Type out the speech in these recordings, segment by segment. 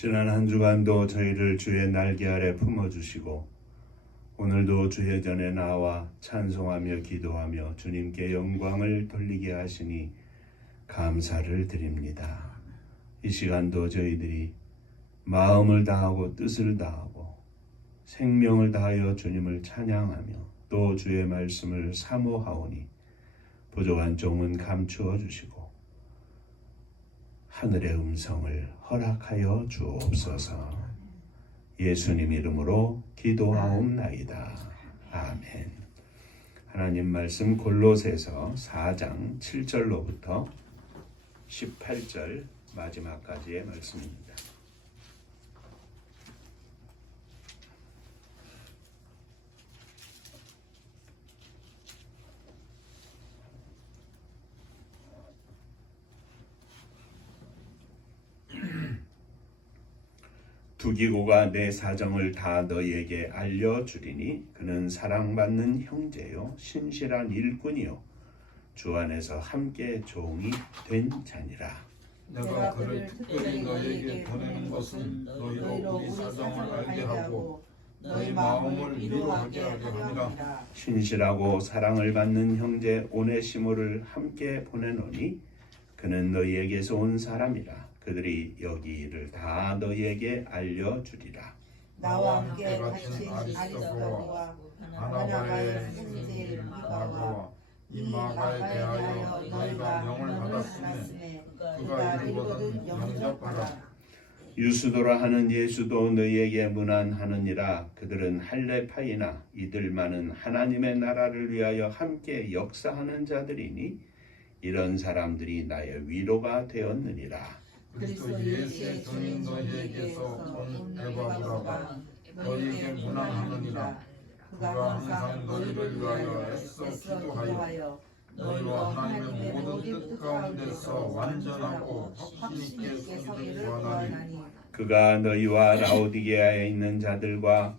지난 한 주간도 저희를 주의 날개 아래 품어주시고 오늘도 주의 전에 나와 찬송하며 기도하며 주님께 영광을 돌리게 하시니 감사를 드립니다. 이 시간도 저희들이 마음을 다하고 뜻을 다하고 생명을 다하여 주님을 찬양하며 또 주의 말씀을 사모하오니 부족한 종은 감추어 주시고 하늘의 음성을 허락하여 주옵소서. 예수님 이름으로 기도하옵나이다. 아멘. 하나님 말씀 골로새서 4장 7절로부터 18절 마지막까지의 말씀입니다. 두기고가 내 사정을 다 너희에게 알려주리니 그는 사랑받는 형제요 신실한 일꾼이요 주 안에서 함께 종이 된 자니라. 내가 그를 특별히 너희에게 보내는 것은 너희로 우리 사정을 알게 하고 너희 마음을 위로하게 하려 함이라. 신실하고 사랑을 받는 형제 오네시모를 함께 보내노니 그는 너희에게서 온 사람이라. 그들이 여기 일을 다 너희에게 알려주리라. 나와 함께 갇힌 아리스토부와 바나바의 형제 루가와 이 마가에 대하여 너희가 명을 받았으니 그가 이르거든 영접하라. 유수도라 하는 예수도 너희에게 문안하느니라. 그들은 할레파이나 이들만은 하나님의 나라를 위하여 함께 역사하는 자들이니 이런 사람들이 나의 위로가 되었느니라. 그리스도 예수의 종인 너희에게서 온 에바브라가 너희에게 문안하느니라. 그가 항상 너희를 위하여 애써 기도하여 너희와 하나님의 모든 뜻 가운데서 완전하고 확신 있게 서기를 구하나니 그가 너희와 라오디게아에 있는 자들과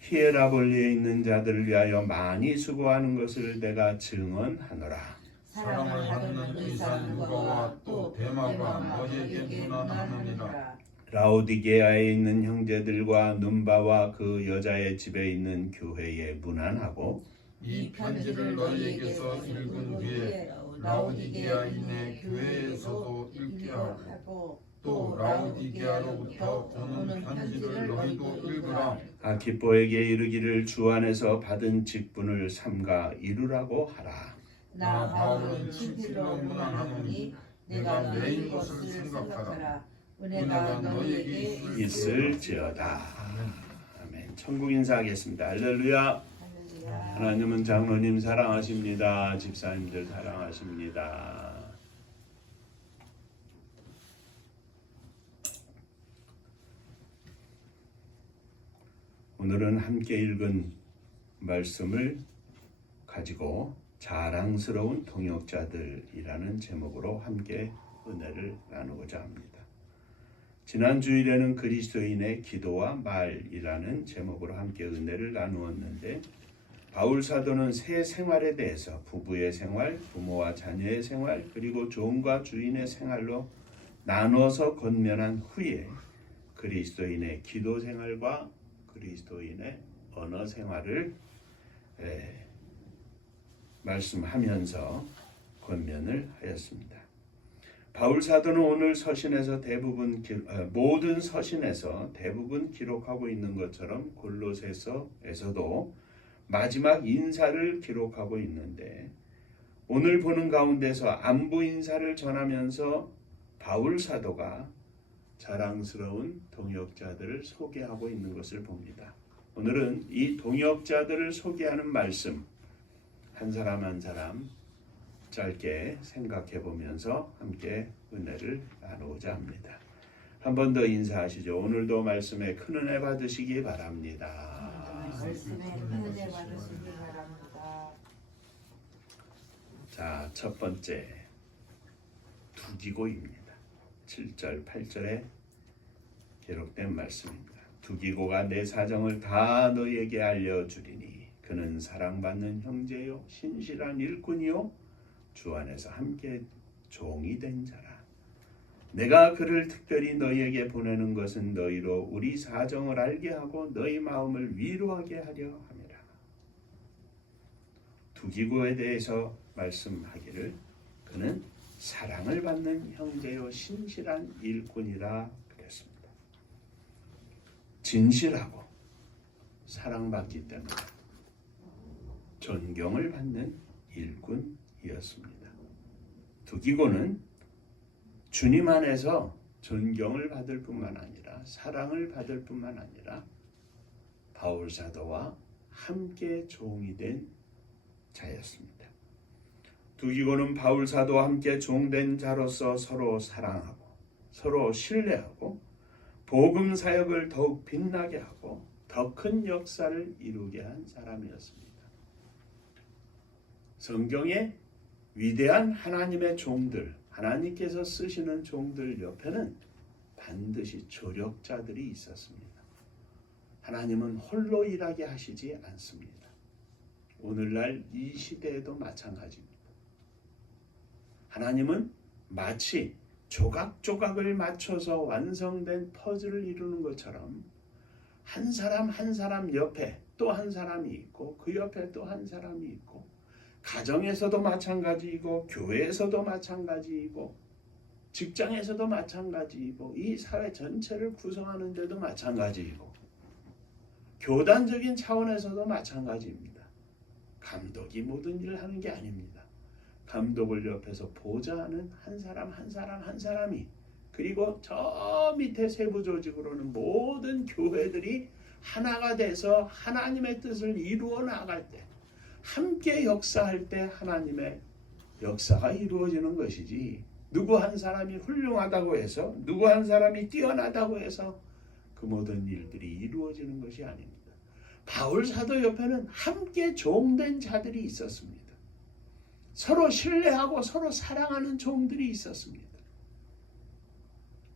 히에라볼리에 있는 자들을 위하여 많이 수고하는 것을 내가 증언하노라. 사랑을 받는 의사 누가와 또 데마가 너희에게 문안하느니라. 라오디게아에 있는 형제들과 눈바와 그 여자의 집에 있는 교회에 문안하고 이 편지를 너희에게서 읽은 뒤에 라오디게아인의 교회에서도 읽게 하고 또 라오디게아로부터 오는 편지를 너희도 읽으라. 아키포에게 이르기를 주 안에서 받은 직분을 삼가 이루라고 하라. 나 바울은 친필로 문안하노니 내가 너희 것을 생각하라. 은혜가 너희에게 있을지어다. 아멘. 천국 인사하겠습니다. 할렐루야. 하나님은 장로님 사랑하십니다. 집사님들 사랑하십니다. 오늘은 함께 읽은 말씀을 가지고 자랑스러운 동역자들이라는 제목으로 함께 은혜를 나누고자 합니다. 지난 주일에는 그리스도인의 기도와 말이라는 제목으로 함께 은혜를 나누었는데 바울 사도는 새 생활에 대해서 부부의 생활, 부모와 자녀의 생활, 그리고 종과 주인의 생활로 나눠서 권면한 후에 그리스도인의 기도 생활과 그리스도인의 언어 생활을 말씀하면서 권면을 하였습니다. 바울 사도는 오늘 서신에서 모든 서신에서 대부분 기록하고 있는 것처럼 골로새서에서도 마지막 인사를 기록하고 있는데 오늘 보는 가운데서 안부 인사를 전하면서 바울 사도가 자랑스러운 동역자들을 소개하고 있는 것을 봅니다. 오늘은 이 동역자들을 소개하는 말씀 한 사람 한 사람 짧게 생각해 보면서 함께 은혜를 나누고자 합니다. 한 번 더 인사하시죠. 오늘도 말씀에 큰 은혜 받으시기 바랍니다. 말씀에 큰 은혜 받으시기 바랍니다. 자, 첫 번째 두기고입니다. 7절 8절에 기록된 말씀입니다. 두기고가 내 사정을 다 너희에게 알려주리니 그는 사랑받는 형제요 신실한 일꾼이요 주 안에서 함께 종이 된 자라. 내가 그를 특별히 너희에게 보내는 것은 너희로 우리 사정을 알게 하고 너희 마음을 위로하게 하려 함이라. 두기고에 대해서 말씀하기를 그는 사랑을 받는 형제요 신실한 일꾼이라 그랬습니다. 진실하고 사랑받기 때문에 존경을 받는 일꾼이었습니다. 두기고는 주님 안에서 존경을 받을 뿐만 아니라 사랑을 받을 뿐만 아니라 바울 사도와 함께 종이 된 자였습니다. 두기고는 바울 사도와 함께 종된 자로서 서로 사랑하고 서로 신뢰하고 복음 사역을 더욱 빛나게 하고 더 큰 역사를 이루게 한 사람이었습니다. 성경에 위대한 하나님의 종들, 하나님께서 쓰시는 종들 옆에는 반드시 조력자들이 있었습니다. 하나님은 홀로 일하게 하시지 않습니다. 오늘날 이 시대에도 마찬가지입니다. 하나님은 마치 조각조각을 맞춰서 완성된 퍼즐을 이루는 것처럼 한 사람 한 사람 옆에 또 한 사람이 있고 그 옆에 또 한 사람이 있고 가정에서도 마찬가지이고 교회에서도 마찬가지이고 직장에서도 마찬가지이고 이 사회 전체를 구성하는 데도 마찬가지이고 교단적인 차원에서도 마찬가지입니다. 감독이 모든 일을 하는 게 아닙니다. 감독을 옆에서 보좌하는 한 사람 한 사람 한 사람이 그리고 저 밑에 세부 조직으로는 모든 교회들이 하나가 돼서 하나님의 뜻을 이루어 나갈 때 함께 역사할 때 하나님의 역사가 이루어지는 것이지 누구 한 사람이 훌륭하다고 해서 누구 한 사람이 뛰어나다고 해서 그 모든 일들이 이루어지는 것이 아닙니다. 바울 사도 옆에는 함께 종된 자들이 있었습니다. 서로 신뢰하고 서로 사랑하는 종들이 있었습니다.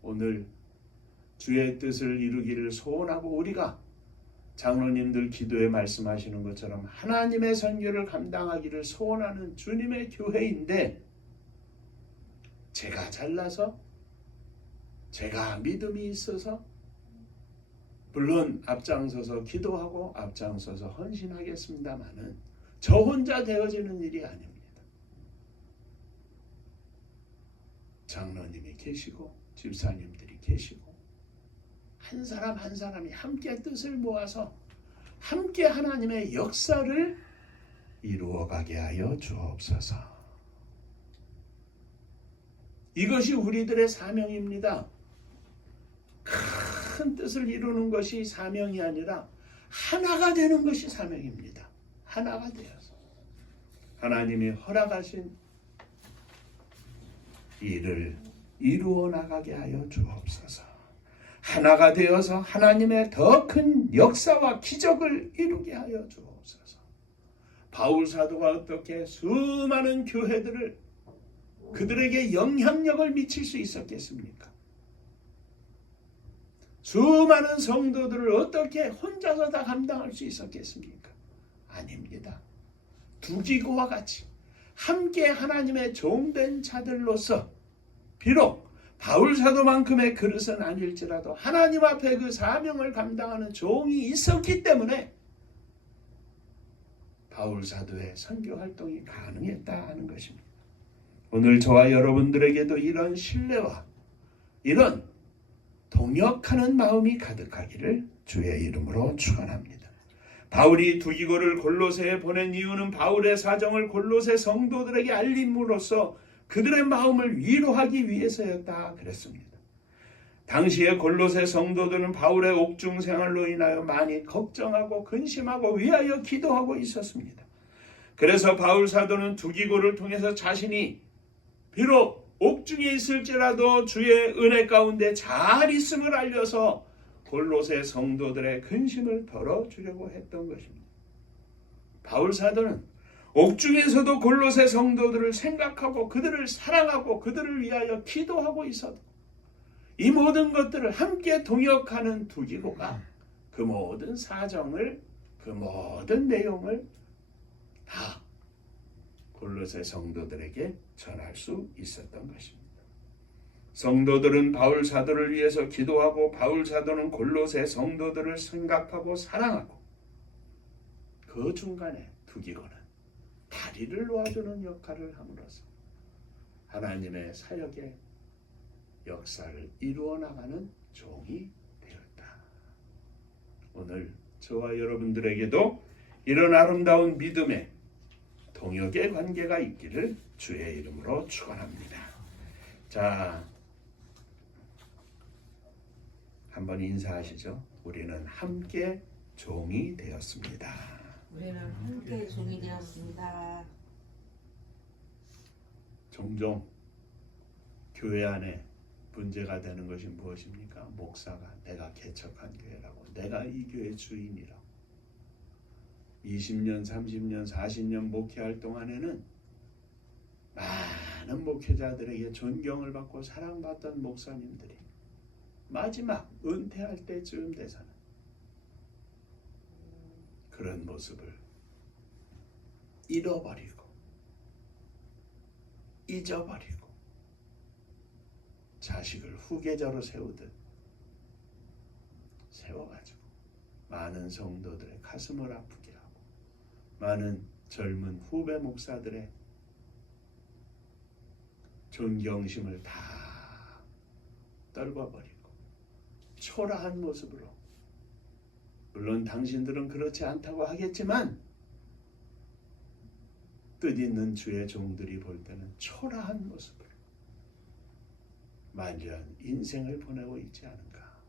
오늘 주의 뜻을 이루기를 소원하고 우리가 장로님들 기도에 말씀하시는 것처럼 하나님의 선교를 감당하기를 소원하는 주님의 교회인데 제가 잘나서 제가 믿음이 있어서 물론 앞장서서 기도하고 앞장서서 헌신하겠습니다마는 저 혼자 되어지는 일이 아닙니다. 장로님이 계시고 집사님들이 계시고 한 사람 한 사람이 함께 뜻을 모아서 함께 하나님의 역사를 이루어가게 하여 주옵소서. 이것이 우리들의 사명입니다. 큰 뜻을 이루는 것이 사명이 아니라 하나가 되는 것이 사명입니다. 하나가 되어서 하나님이 허락하신 일을 이루어 나가게 하여 주옵소서. 하나가 되어서 하나님의 더 큰 역사와 기적을 이루게 하여 주옵소서. 바울 사도가 어떻게 수많은 교회들을 그들에게 영향력을 미칠 수 있었겠습니까? 수많은 성도들을 어떻게 혼자서 다 감당할 수 있었겠습니까? 아닙니다. 두기고와 같이 함께 하나님의 종된 자들로서 비록 바울 사도만큼의 그릇은 아닐지라도 하나님 앞에 그 사명을 감당하는 종이 있었기 때문에 바울 사도의 선교 활동이 가능했다 하는 것입니다. 오늘 저와 여러분들에게도 이런 신뢰와 이런 동역하는 마음이 가득하기를 주의 이름으로 축원합니다. 바울이 두기고를 골로새에 보낸 이유는 바울의 사정을 골로새 성도들에게 알림으로써 그들의 마음을 위로하기 위해서였다 그랬습니다. 당시에 골로새 성도들은 바울의 옥중 생활로 인하여 많이 걱정하고 근심하고 위하여 기도하고 있었습니다. 그래서 바울 사도는 두기고를 통해서 자신이 비록 옥중에 있을지라도 주의 은혜 가운데 잘 있음을 알려서 골로새 성도들의 근심을 덜어주려고 했던 것입니다. 바울 사도는 옥중에서도 골로새 성도들을 생각하고 그들을 사랑하고 그들을 위하여 기도하고 있어도 이 모든 것들을 함께 동역하는 두기고가 그 모든 사정을 그 모든 내용을 다 골로새 성도들에게 전할 수 있었던 것입니다. 성도들은 바울 사도를 위해서 기도하고 바울 사도는 골로새 성도들을 생각하고 사랑하고 그 중간에 두기고는 다리를 놓아주는 역할을 함으로써 하나님의 사역의 역사를 이루어 나가는 종이 되었다. 오늘 저와 여러분들에게도 이런 아름다운 믿음의 동역의 관계가 있기를 주의 이름으로 축원합니다. 자, 한번 인사하시죠. 우리는 함께 종이 되었습니다. 우리는 함께 종이 되었습니다. 종종 교회 안에 문제가 되는 것이 무엇입니까? 목사가 내가 개척한 교회라고, 내가 이 교회 주인이라고 20년, 30년, 40년 목회할 동안에는 많은 목회자들에게 존경을 받고 사랑받던 목사님들이 마지막 은퇴할 때쯤 돼서는 그런 모습을 잃어버리고 잊어버리고 자식을 후계자로 세우듯 세워가지고 많은 성도들의 가슴을 아프게 하고 많은 젊은 후배 목사들의 존경심을 다 떨궈버리고 초라한 모습으로, 물론 당신들은 그렇지 않다고 하겠지만 뜻있는 주의 종들이 볼 때는 초라한 모습으로 말년 인생을 보내고 있지 않은가.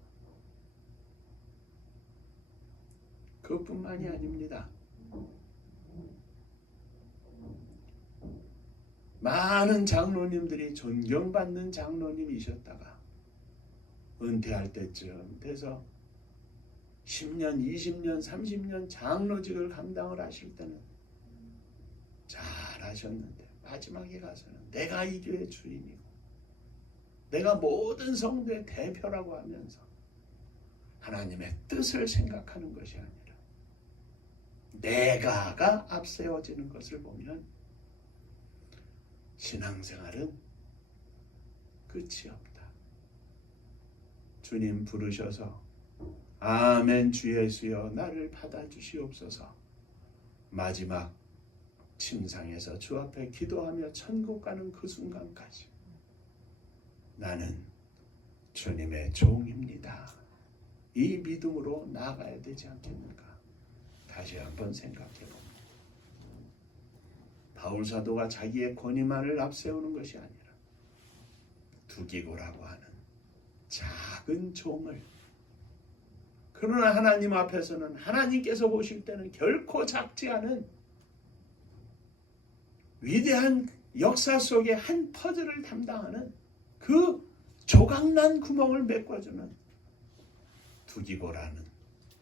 그것뿐만이 아닙니다. 많은 장로님들이 존경받는 장로님이셨다가 은퇴할 때쯤 돼서 10년, 20년, 30년 장로직을 감당을 하실 때는 잘하셨는데 마지막에 가서는 내가 이 교회 주인이고 내가 모든 성도의 대표라고 하면서 하나님의 뜻을 생각하는 것이 아니라 내가가 앞세워지는 것을 보면 신앙생활은 끝이 없다. 주님 부르셔서 아멘 주 예수여 나를 받아주시옵소서, 마지막 침상에서 주 앞에 기도하며 천국 가는 그 순간까지 나는 주님의 종입니다. 이 믿음으로 나아가야 되지 않겠는가. 다시 한번 생각해 봅니다. 바울 사도가 자기의 권위만을 앞세우는 것이 아니라 두기고라고 하는 작은 종을, 그러나 하나님 앞에서는 하나님께서 보실 때는 결코 작지 않은 위대한 역사 속의 한 퍼즐을 담당하는 그 조각난 구멍을 메꿔주는 두기고라는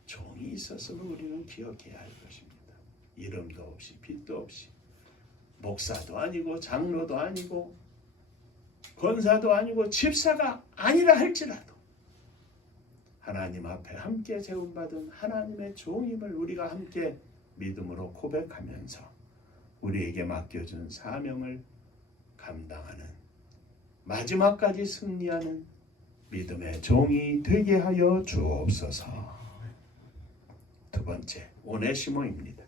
종이 있었음을 우리는 기억해야 할 것입니다. 이름도 없이 빛도 없이 목사도 아니고 장로도 아니고 권사도 아니고 집사가 아니라 할지라도 하나님 앞에 함께 세움받은 하나님의 종임을 우리가 함께 믿음으로 고백하면서 우리에게 맡겨준 사명을 감당하는, 마지막까지 승리하는 믿음의 종이 되게 하여 주옵소서. 두 번째, 오네시모입니다.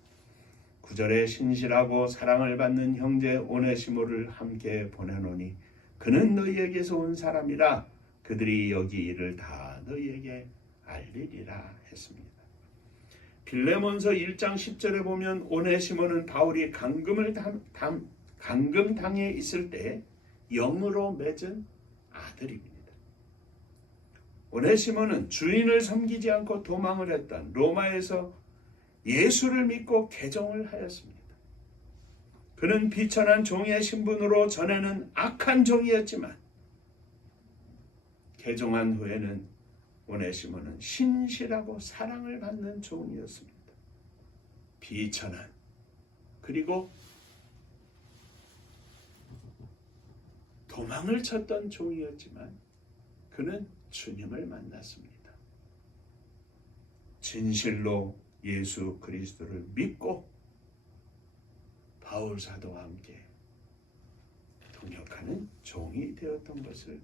9절에 신실하고 사랑을 받는 형제 오네시모를 함께 보내노니 그는 너희에게서 온 사람이라 그들이 여기 일을 다 너희에게 알리리라 했습니다. 빌레몬서 1장 10절에 보면 오네시모는 바울이 감금당해 있을 때 영으로 맺은 아들입니다. 오네시모는 주인을 섬기지 않고 도망을 했던 로마에서 예수를 믿고 개종을 하였습니다. 그는 비천한 종의 신분으로 전에는 악한 종이었지만 개종한 후에는 오네시모는 신실하고 사랑을 받는 종이었습니다. 비천한, 그리고 도망을 쳤던 종이었지만 그는 주님을 만났습니다. 진실로 예수 그리스도를 믿고 바울 사도와 함께 동역하는 종이 되었던 것을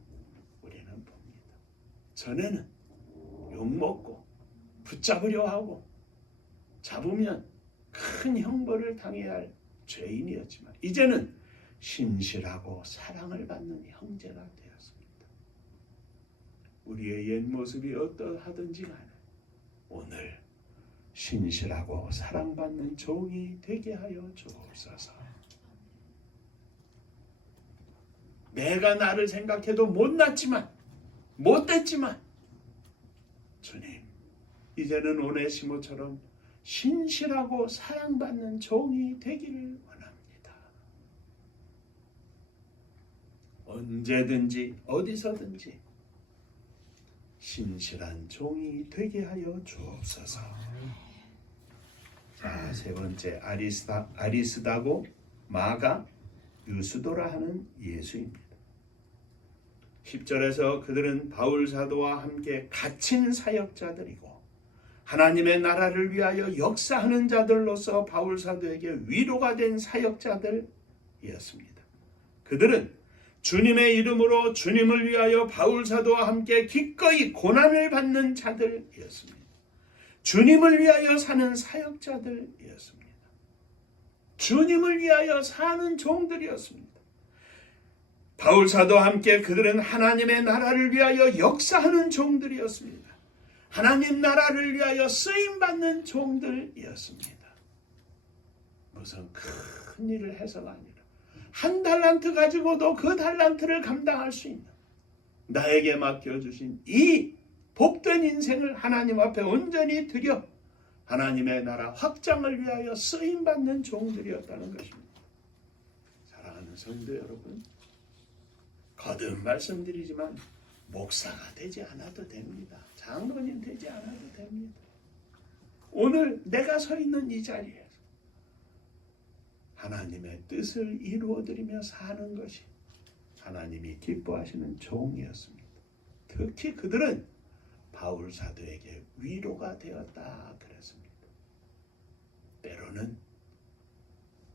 우리는 봅니다. 전에는 욕먹고 붙잡으려 하고 잡으면 큰 형벌을 당해야 할 죄인이었지만 이제는 신실하고 사랑을 받는 형제가 되었습니다. 우리의 옛 모습이 어떠하든지 간에 오늘 신실하고 사랑받는 종이 되게 하여 주옵소서. 내가 나를 생각해도 못났지만 못됐지만 주님 이제는 오네시모처럼 신실하고 사랑받는 종이 되기를 원합니다. 언제든지 어디서든지 신실한 종이 되게 하여 주옵소서. 자, 세 번째 아리스다고 마가 유스도라 하는 예수입니다. 10절에서 그들은 바울 사도와 함께 갇힌 사역자들이고 하나님의 나라를 위하여 역사하는 자들로서 바울 사도에게 위로가 된 사역자들이었습니다. 그들은 주님의 이름으로 주님을 위하여 바울 사도와 함께 기꺼이 고난을 받는 자들이었습니다. 주님을 위하여 사는 사역자들이었습니다. 주님을 위하여 사는 종들이었습니다. 바울 사도와 함께 그들은 하나님의 나라를 위하여 역사하는 종들이었습니다. 하나님 나라를 위하여 쓰임받는 종들이었습니다. 무슨 큰 일을 해서가 아니라 한 달란트 가지고도 그 달란트를 감당할 수 있는 나에게 맡겨주신 이 복된 인생을 하나님 앞에 온전히 드려 하나님의 나라 확장을 위하여 쓰임받는 종들이었다는 것입니다. 사랑하는 성도 여러분, 거듭 말씀드리지만 목사가 되지 않아도 됩니다. 장로님 되지 않아도 됩니다. 오늘 내가 서 있는 이 자리에서 하나님의 뜻을 이루어드리며 사는 것이 하나님이 기뻐하시는 종이었습니다. 특히 그들은 바울 사도에게 위로가 되었다 그랬습니다. 때로는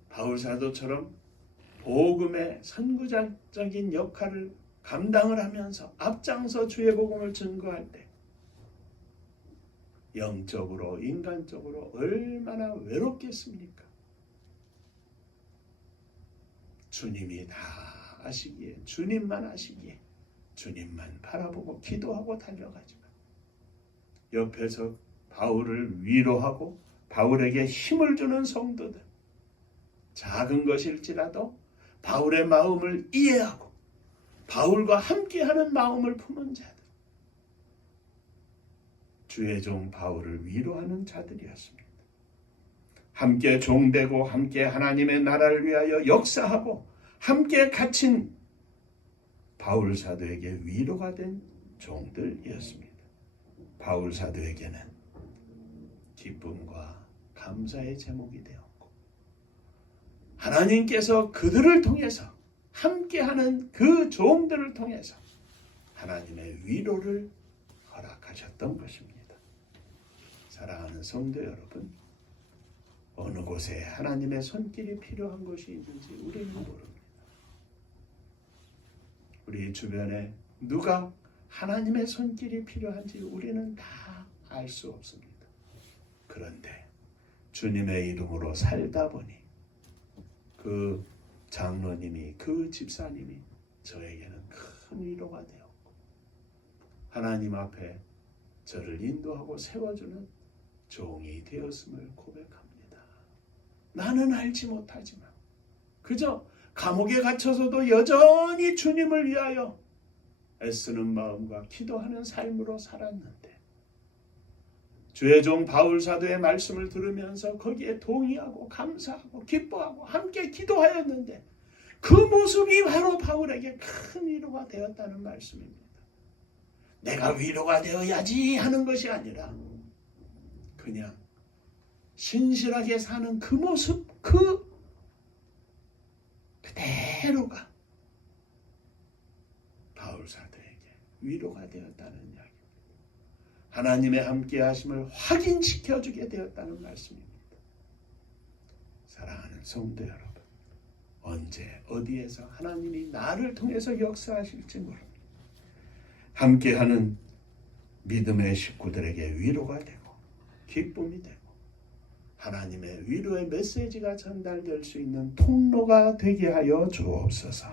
바울 사도처럼 복음의 선구자적인 역할을 감당을 하면서 앞장서 주의 복음을 증거할 때 영적으로 인간적으로 얼마나 외롭겠습니까? 주님이 다 아시기에 주님만 아시기에 주님만 바라보고 기도하고 달려가지만 옆에서 바울을 위로하고 바울에게 힘을 주는 성도들, 작은 것일지라도 바울의 마음을 이해하고 바울과 함께하는 마음을 품은 자들, 주의 종 바울을 위로하는 자들이었습니다. 함께 종되고 함께 하나님의 나라를 위하여 역사하고 함께 갇힌 바울 사도에게 위로가 된 종들이었습니다. 바울 사도에게는 기쁨과 감사의 제목이 되었고 하나님께서 그들을 통해서 함께하는 그 종들을 통해서 하나님의 위로를 허락하셨던 것입니다. 사랑하는 성도 여러분, 어느 곳에 하나님의 손길이 필요한 것이 있는지 우리는 모릅니다. 우리 주변에 누가 하나님의 손길이 필요한지 우리는 다 알 수 없습니다. 그런데 주님의 이름으로 살다 보니 그 장로님이, 그 집사님이 저에게는 큰 위로가 되었고 하나님 앞에 저를 인도하고 세워주는 종이 되었음을 고백합니다. 나는 알지 못하지만 그저 감옥에 갇혀서도 여전히 주님을 위하여 애쓰는 마음과 기도하는 삶으로 살았는데 주의 종 바울 사도의 말씀을 들으면서 거기에 동의하고 감사하고 기뻐하고 함께 기도하였는데 그 모습이 바로 바울에게 큰 위로가 되었다는 말씀입니다. 내가 위로가 되어야지 하는 것이 아니라 그냥 신실하게 사는 그 모습, 그대로가 바울 사도에게 위로가 되었다는 이야기입니다. 하나님의 함께하심을 확인시켜주게 되었다는 말씀입니다. 사랑하는 성도 여러분, 언제 어디에서 하나님이 나를 통해서 역사하실지 모릅니다. 함께하는 믿음의 식구들에게 위로가 되고 기쁨이 되고 하나님의 위로의 메시지가 전달될 수 있는 통로가 되게 하여 주옵소서.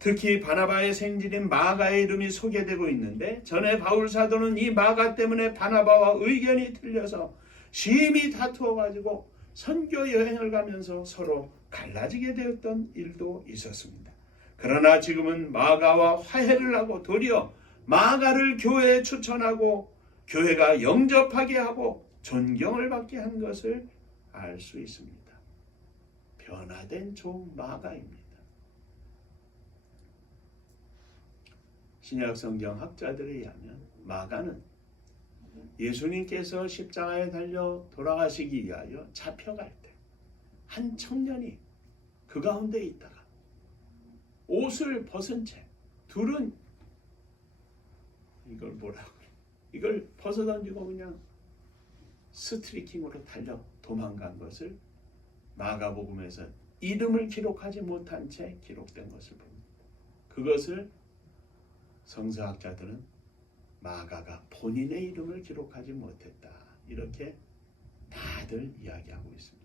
특히 바나바의 생질인 마가의 이름이 소개되고 있는데 전에 바울 사도는 이 마가 때문에 바나바와 의견이 틀려서 심히 다투어가지고 선교 여행을 가면서 서로 갈라지게 되었던 일도 있었습니다. 그러나 지금은 마가와 화해를 하고 도리어 마가를 교회에 추천하고 교회가 영접하게 하고 존경을 받게 한 것을 알 수 있습니다. 변화된 종 마가입니다. 신약 성경 학자들에 의하면 마가는 예수님께서 십자가에 달려 돌아가시기 위하여 잡혀갈 때 한 청년이 그 가운데 있다가 옷을 벗은 채 둘은 이걸 뭐라고 그래? 이걸 벗어던지고 그냥 스트리킹으로 달려 도망간 것을 마가복음에서 이름을 기록하지 못한 채 기록된 것을 봅니다. 그것을 성서학자들은 마가가 본인의 이름을 기록하지 못했다 이렇게 다들 이야기하고 있습니다.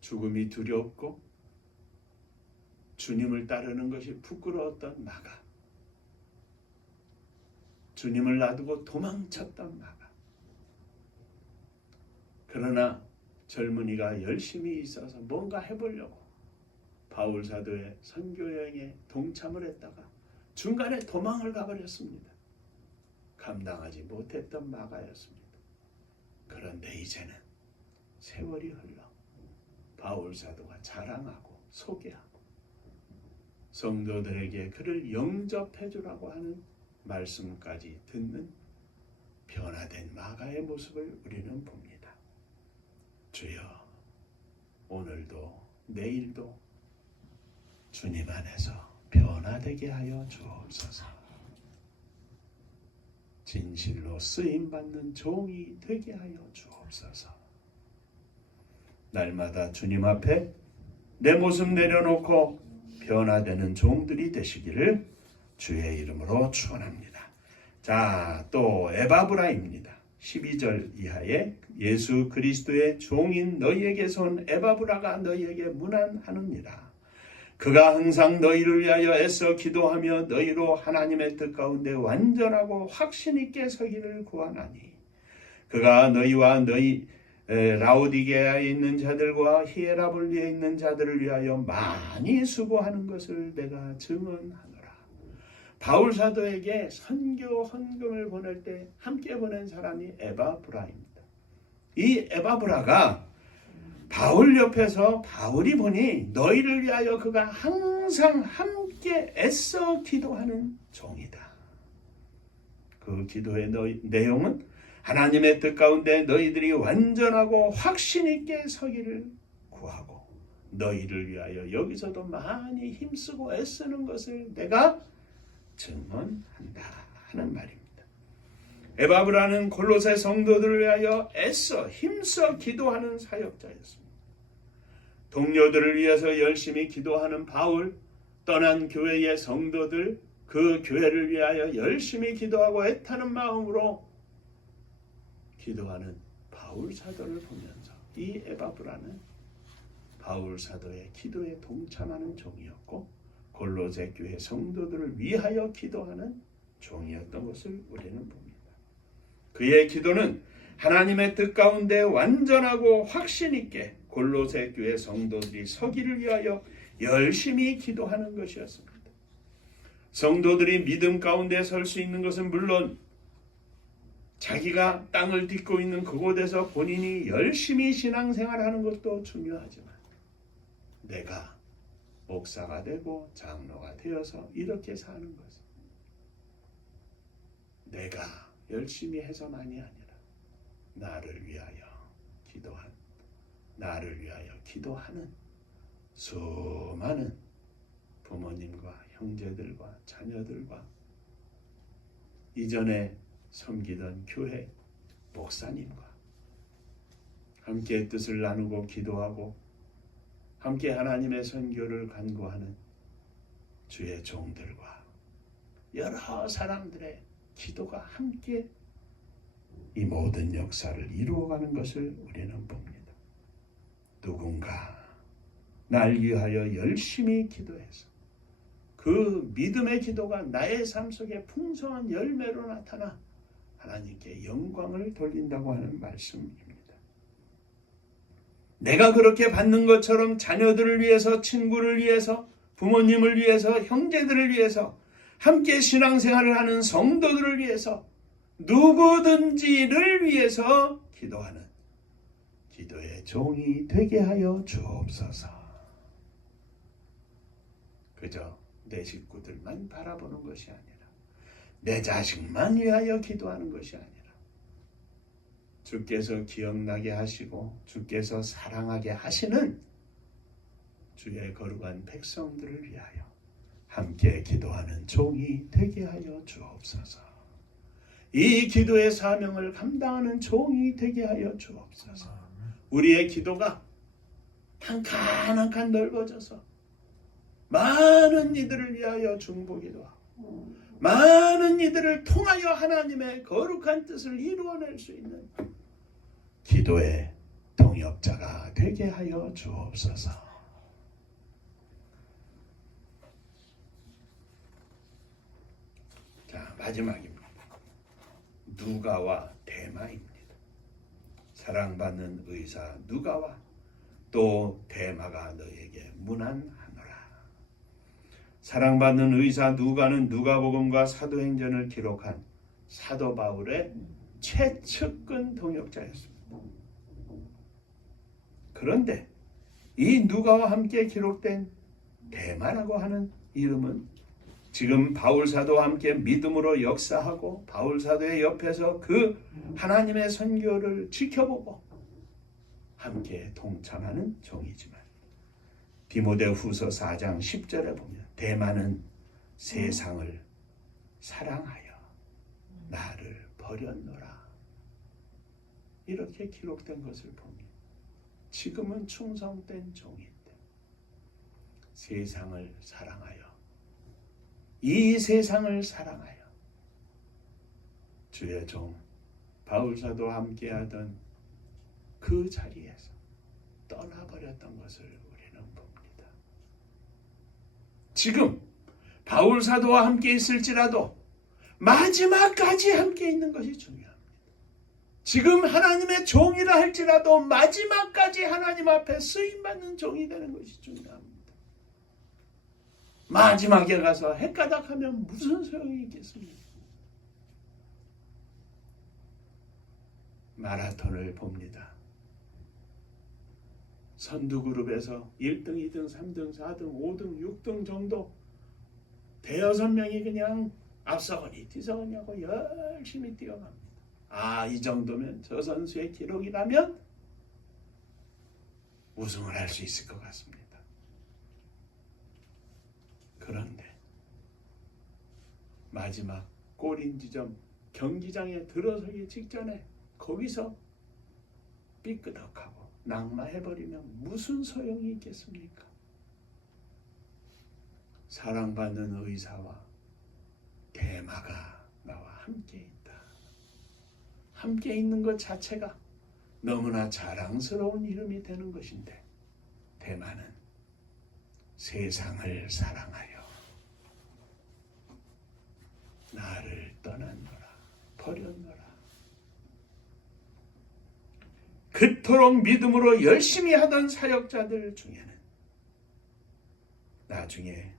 죽음이 두렵고 주님을 따르는 것이 부끄러웠던 마가, 주님을 놔두고 도망쳤던 마가. 그러나 젊은이가 열심히 있어서 뭔가 해보려고 바울 사도의 선교 여행에 동참을 했다가 중간에 도망을 가버렸습니다. 감당하지 못했던 마가였습니다. 그런데 이제는 세월이 흘러 바울 사도가 자랑하고 소개하고 성도들에게 그를 영접해 주라고 하는 말씀까지 듣는 변화된 마가의 모습을 우리는 봅니다. 주여, 오늘도 내일도 주님 안에서 변화되게 하여 주옵소서. 진실로 쓰임받는 종이 되게 하여 주옵소서. 날마다 주님 앞에 내 모습 내려놓고 변화되는 종들이 되시기를 주의 이름으로 축원합니다. 자, 또 에바브라입니다. 12절 이하에 예수 그리스도의 종인 너희에게서 온 에바브라가 너희에게 문안하느니라. 그가 항상 너희를 위하여 애써 기도하며 너희로 하나님의 뜻 가운데 완전하고 확신 있게 서기를 구하나니 그가 너희와 너희 라오디게아에 있는 자들과 히에라볼리에 있는 자들을 위하여 많이 수고하는 것을 내가 증언하노라. 바울 사도에게 선교 헌금을 보낼 때 함께 보낸 사람이 에바브라입니다. 이 에바브라가 바울 옆에서 바울이 보니 너희를 위하여 그가 항상 함께 애써 기도하는 종이다. 그 기도의 내용은 하나님의 뜻 가운데 너희들이 완전하고 확신 있게 서기를 구하고 너희를 위하여 여기서도 많이 힘쓰고 애쓰는 것을 내가 증언한다 하는 말입니다. 에바브라는 골로새 성도들을 위하여 애써 힘써 기도하는 사역자였습니다. 동료들을 위해서 열심히 기도하는 바울, 떠난 교회의 성도들, 그 교회를 위하여 열심히 기도하고 애타는 마음으로 기도하는 바울 사도를 보면서 이 에바브라는 바울 사도의 기도에 동참하는 종이었고 골로새 교회 성도들을 위하여 기도하는 종이었던 것을 우리는 봅니다. 그의 기도는 하나님의 뜻 가운데 완전하고 확신 있게 골로새 교회 성도들이 서기를 위하여 열심히 기도하는 것이었습니다. 성도들이 믿음 가운데 설 수 있는 것은 물론 자기가 땅을 딛고 있는 그곳에서 본인이 열심히 신앙생활하는 것도 중요하지만 내가 목사가 되고 장로가 되어서 이렇게 사는 것은 내가 열심히 해서만이 아니라 나를 위하여 기도하는 수많은 부모님과 형제들과 자녀들과 이전에 섬기던 교회 목사님과 함께 뜻을 나누고 기도하고 함께 하나님의 선교를 간구하는 주의 종들과 여러 사람들의 기도가 함께 이 모든 역사를 이루어가는 것을 우리는 봅니다. 누군가 날 위하여 열심히 기도해서 그 믿음의 기도가 나의 삶 속에 풍성한 열매로 나타나 하나님께 영광을 돌린다고 하는 말씀입니다. 내가 그렇게 받는 것처럼 자녀들을 위해서, 친구를 위해서, 부모님을 위해서, 형제들을 위해서, 함께 신앙생활을 하는 성도들을 위해서, 누구든지를 위해서 기도하는 기도의 종이 되게 하여 주옵소서. 그저 내 식구들만 바라보는 것이 아니라 내 자식만 위하여 기도하는 것이 아니라 주께서 기억나게 하시고 주께서 사랑하게 하시는 주의 거룩한 백성들을 위하여 함께 기도하는 종이 되게 하여 주옵소서. 이 기도의 사명을 감당하는 종이 되게 하여 주옵소서. 우리의 기도가 한 칸 한 칸 넓어져서 많은 이들을 위하여 중보기도 하고 많은 이들을 통하여 하나님의 거룩한 뜻을 이루어낼 수 있는 기도의 동역자가 되게 하여 주옵소서. 자, 마지막입니다. 누가와 대마입니다. 사랑받는 의사 누가와 또 대마가 너에게 문안하노라. 사랑받는 의사 누가는 누가복음과 사도행전을 기록한 사도 바울의 최측근 동역자였습니다. 그런데 이 누가와 함께 기록된 대마라고 하는 이름은 지금 바울 사도와 함께 믿음으로 역사하고 바울 사도의 옆에서 그 하나님의 선교를 지켜보고 함께 동참하는 종이지만 디모데후서 4장 10절에 보면 대마는 세상을 사랑하여 나를 버렸노라. 이렇게 기록된 것을 보면 지금은 충성된 종인데 세상을 사랑하여 이 세상을 사랑하여 주의 종 바울사도와 함께하던 그 자리에서 떠나버렸던 것을 우리는 봅니다. 지금 바울사도와 함께 있을지라도 마지막까지 함께 있는 것이 중요합니다. 지금 하나님의 종이라 할지라도 마지막까지 하나님 앞에 쓰임받는 종이 되는 것이 중요합니다. 마지막에 가서 헷가닥하면 무슨 소용이 있겠습니까? 마라톤을 봅니다. 선두그룹에서 1등, 2등, 3등, 4등, 5등, 6등 정도 대여섯 명이 그냥 앞서거니 뒤서거니 하고 열심히 뛰어갑니다. 아, 이 정도면 저 선수의 기록이라면 우승을 할 수 있을 것 같습니다. 그런데 마지막 골인 지점 경기장에 들어서기 직전에 거기서 삐끄덕하고 낙마해버리면 무슨 소용이 있겠습니까? 사랑받는 의사와 대마가 나와 함께 있다. 함께 있는 것 자체가 너무나 자랑스러운 이름이 되는 것인데 대마는 세상을 사랑하여 나를 떠났노라, 버렸노라. 그토록 믿음으로 열심히 하던 사역자들 중에는 나중에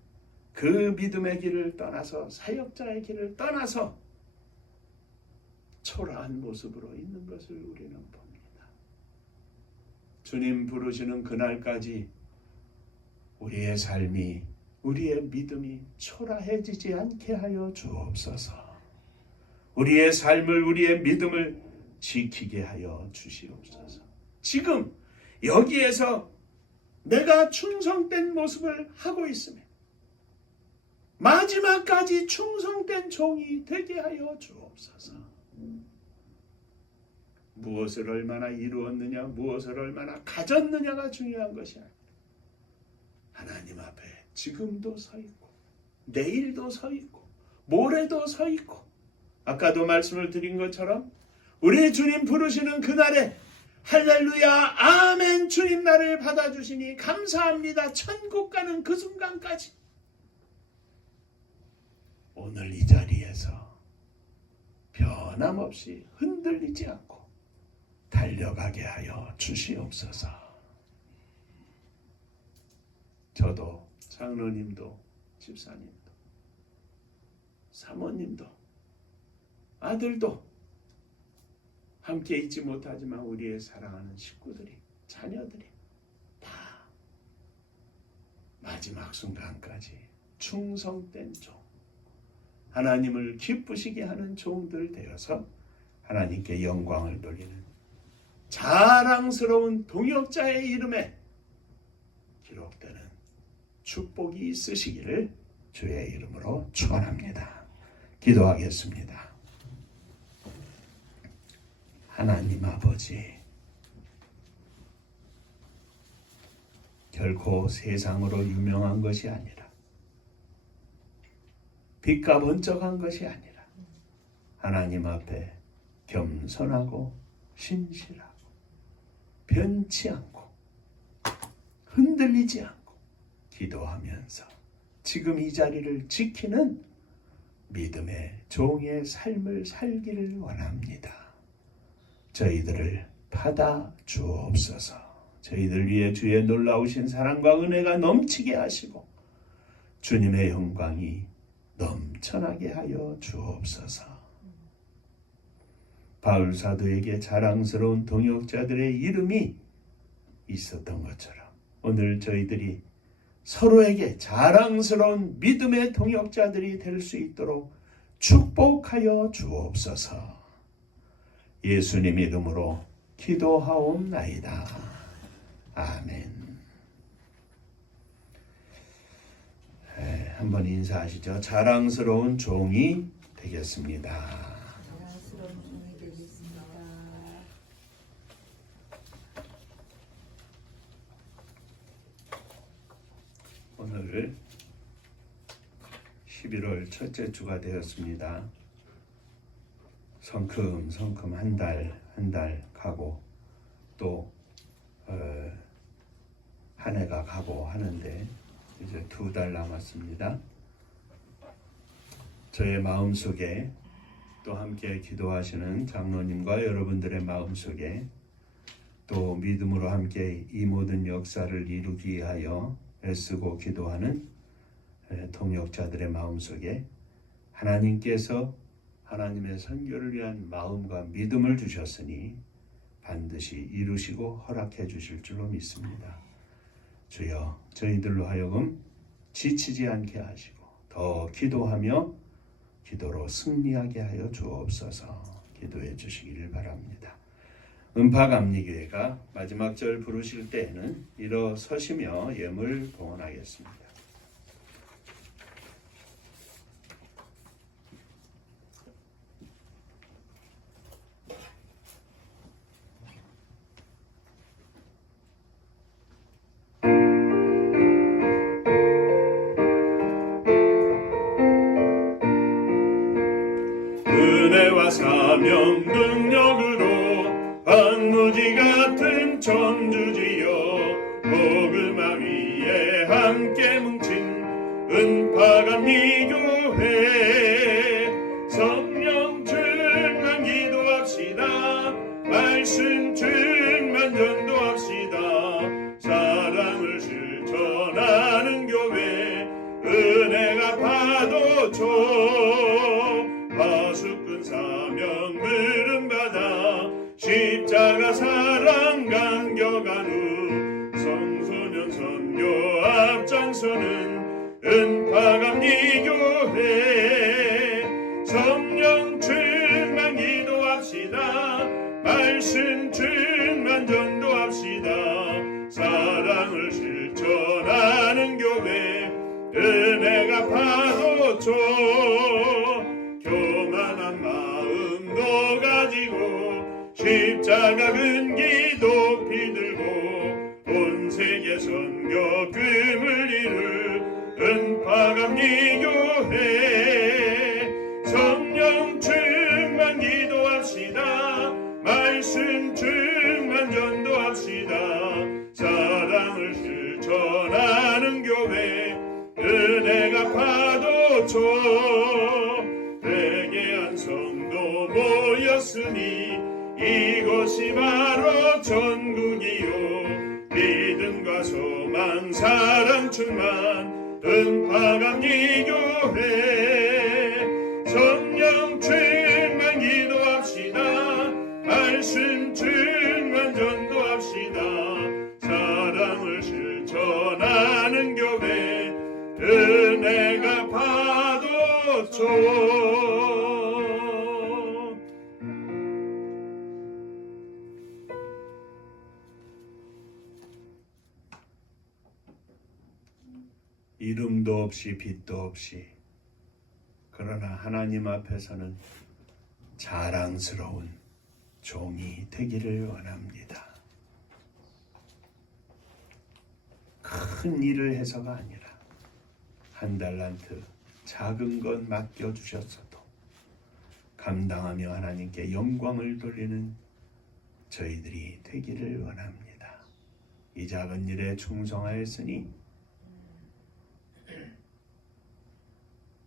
그 믿음의 길을 떠나서 사역자의 길을 떠나서 초라한 모습으로 있는 것을 우리는 봅니다. 주님 부르시는 그날까지 우리의 삶이, 우리의 믿음이 초라해지지 않게 하여 주옵소서. 우리의 삶을, 우리의 믿음을 지키게 하여 주시옵소서. 지금 여기에서 내가 충성된 모습을 하고 있으면 마지막까지 충성된 종이 되게 하여 주옵소서. 무엇을 얼마나 이루었느냐, 무엇을 얼마나 가졌느냐가 중요한 것이 아니라 하나님 앞에 지금도 서 있고 내일도 서 있고 모래도 서 있고, 아까도 말씀을 드린 것처럼 우리 주님 부르시는 그날에 할렐루야 아멘 주님 나를 받아주시니 감사합니다 천국 가는 그 순간까지 오늘 이 자리에서 변함없이 흔들리지 않고 달려가게 하여 주시옵소서. 저도 장로님도 집사님도 사모님도 아들도 함께 있지 못하지만 우리의 사랑하는 식구들이 자녀들이 다 마지막 순간까지 충성된 종, 하나님을 기쁘시게 하는 종들 되어서 하나님께 영광을 돌리는 자랑스러운 동역자의 이름에 기록되는 축복이 있으시기를 주의 이름으로 축원합니다. 기도하겠습니다. 하나님 아버지, 결코 세상으로 유명한 것이 아니라 빛과 번쩍한 것이 아니라 하나님 앞에 겸손하고 신실하고 변치 않고 흔들리지 않고 기도하면서 지금 이 자리를 지키는 믿음의 종의 삶을 살기를 원합니다. 저희들을 받아 주옵소서. 저희들 위해 주의 놀라우신 사랑과 은혜가 넘치게 하시고 주님의 영광이 넘쳐나게 하여 주옵소서. 바울 사도에게 자랑스러운 동역자들의 이름이 있었던 것처럼 오늘 저희들이 서로에게 자랑스러운 믿음의 동역자들이 될 수 있도록 축복하여 주옵소서. 예수님 이름으로 기도하옵나이다. 아멘. 한번 인사하시죠. 자랑스러운 종이 되겠습니다. 자랑스러운 종이 되겠습니다. 오늘 11월 첫째 주가 되었습니다. 성큼성큼 한 달 가고 또 한 해가 가고 하는데 이제 2달 남았습니다. 저의 마음속에 또 함께 기도하시는 장로님과 여러분들의 마음속에 또 믿음으로 함께 이 모든 역사를 이루기 위하여 애쓰고 기도하는 동역자들의 마음속에 하나님께서 하나님의 선교를 위한 마음과 믿음을 주셨으니 반드시 이루시고 허락해 주실 줄로 믿습니다. 주여, 저희들로 하여금 지치지 않게 하시고 더 기도하며 기도로 승리하게 하여 주옵소서. 기도해 주시기를 바랍니다. 은파감리교회가 마지막 절 부르실 때에는 일어서시며 예물 봉헌하겠습니다. 은혜와 사명 능력으로 반무지 같은 천주지여 복음화 위에 함께 뭉친 은파감리교회 성령 충만 기도합시다. 말씀 충만 전도합시다. 사랑을 실천하는 교회 은혜가 파도쳐 파수꾼 사명 물음받아 십자가 사랑 간격한 후 성소년 선교 앞장서는 은파감리교회 성령 충만 기도합시다. 말씀 충만 전도합시다. 사랑을 실천하는 교회 은혜가 파도쳐 교만한 마음도 가지고 십자가 근기 높이 들고 온 세계 선교 꿈을 이룰 은파감리교회 교회 은혜가 파도쳐 회개한 성도 모였으니 이곳이 바로 천국이요 믿음과 소망 사랑 충만 은파감리 교회 성령 충만 기도합시다 말씀 충만 전도합시다 사랑을 실천하는 교회 은혜가 파도쳐 이름도 없이 빛도 없이 그러나 하나님 앞에서는 자랑스러운 종이 되기를 원합니다. 큰 일을 해서가 아니라 한 달란트 작은 것 맡겨주셨어도 감당하며 하나님께 영광을 돌리는 저희들이 되기를 원합니다. 이 작은 일에 충성하였으니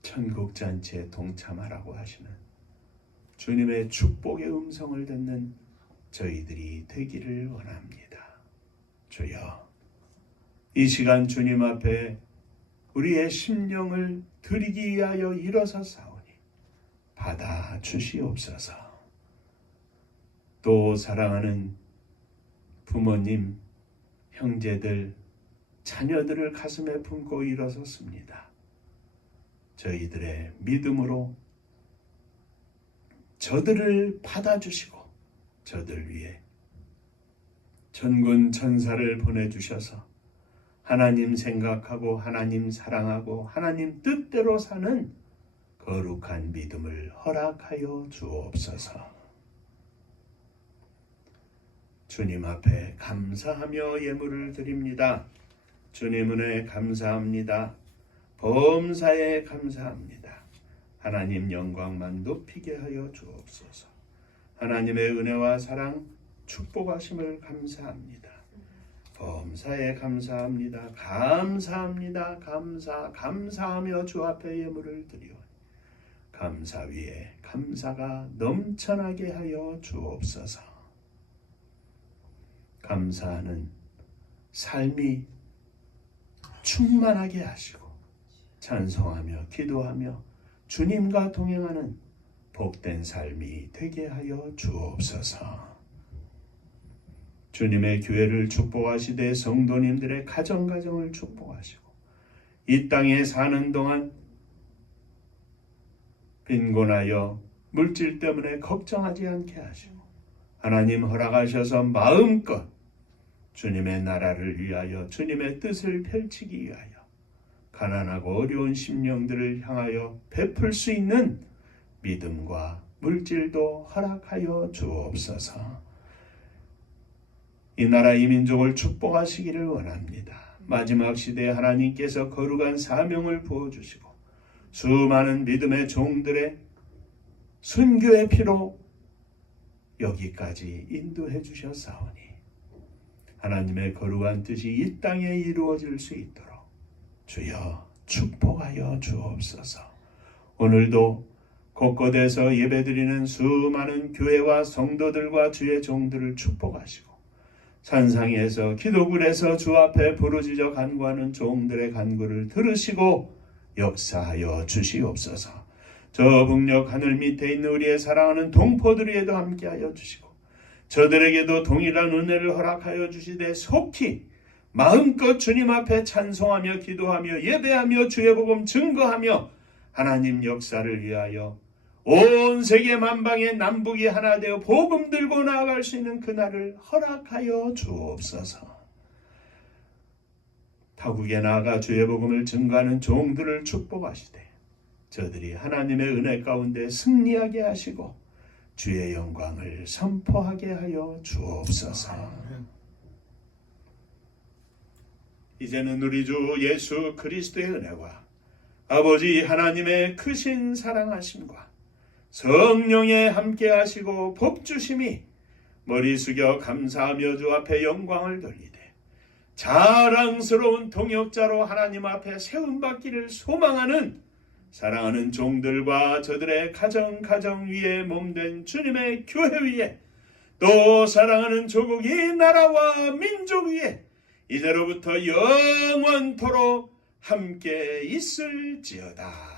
천국잔치에 동참하라고 하시는 주님의 축복의 음성을 듣는 저희들이 되기를 원합니다. 주여, 이 시간 주님 앞에 우리의 심령을 드리기 위하여 일어서사오니 받아 주시옵소서. 또 사랑하는 부모님, 형제들, 자녀들을 가슴에 품고 일어섰습니다. 저희들의 믿음으로 저들을 받아주시고 저들 위해 전군 천사를 보내주셔서 하나님 생각하고 하나님 사랑하고 하나님 뜻대로 사는 거룩한 믿음을 허락하여 주옵소서. 주님 앞에 감사하며 예물을 드립니다. 주님 은혜 감사합니다. 범사에 감사합니다. 하나님 영광만 높이게 하여 주옵소서. 하나님의 은혜와 사랑 축복하심을 감사합니다. 범사에 감사합니다. 감사합니다. 감사하며 주 앞에 예물을 드리오니 감사 위에 감사가 넘쳐나게 하여 주옵소서. 감사하는 삶이 충만하게 하시고 찬송하며 기도하며 주님과 동행하는 복된 삶이 되게 하여 주옵소서. 주님의 교회를 축복하시되 성도님들의 가정을 축복하시고 이 땅에 사는 동안 빈곤하여 물질 때문에 걱정하지 않게 하시고 하나님 허락하셔서 마음껏 주님의 나라를 위하여 주님의 뜻을 펼치기 위하여 가난하고 어려운 심령들을 향하여 베풀 수 있는 믿음과 물질도 허락하여 주옵소서. 이 나라 이 민족을 축복하시기를 원합니다. 마지막 시대에 하나님께서 거룩한 사명을 부어주시고 수많은 믿음의 종들의 순교의 피로 여기까지 인도해 주셨사오니 하나님의 거룩한 뜻이 이 땅에 이루어질 수 있도록 주여 축복하여 주옵소서. 오늘도 곳곳에서 예배드리는 수많은 교회와 성도들과 주의 종들을 축복하시고 산상에서 기도굴에서 주 앞에 부르짖어 간구하는 종들의 간구를 들으시고 역사하여 주시옵소서. 저 북녘 하늘 밑에 있는 우리의 사랑하는 동포들에게도 함께하여 주시고 저들에게도 동일한 은혜를 허락하여 주시되 속히 마음껏 주님 앞에 찬송하며 기도하며 예배하며 주의 복음 증거하며 하나님 역사를 위하여 온 세계 만방의 남북이 하나 되어 복음 들고 나아갈 수 있는 그날을 허락하여 주옵소서. 타국에 나아가 주의 복음을 증거하는 종들을 축복하시되 저들이 하나님의 은혜 가운데 승리하게 하시고 주의 영광을 선포하게 하여 주옵소서. 이제는 우리 주 예수 그리스도의 은혜와 아버지 하나님의 크신 사랑하심과 성령의 함께하시고 복주심이 머리 숙여 감사하며 주 앞에 영광을 돌리되 자랑스러운 동역자로 하나님 앞에 세움받기를 소망하는 사랑하는 종들과 저들의 가정 위에 몸된 주님의 교회 위에 또 사랑하는 조국 이 나라와 민족 위에 이제로부터 영원토록 함께 있을지어다.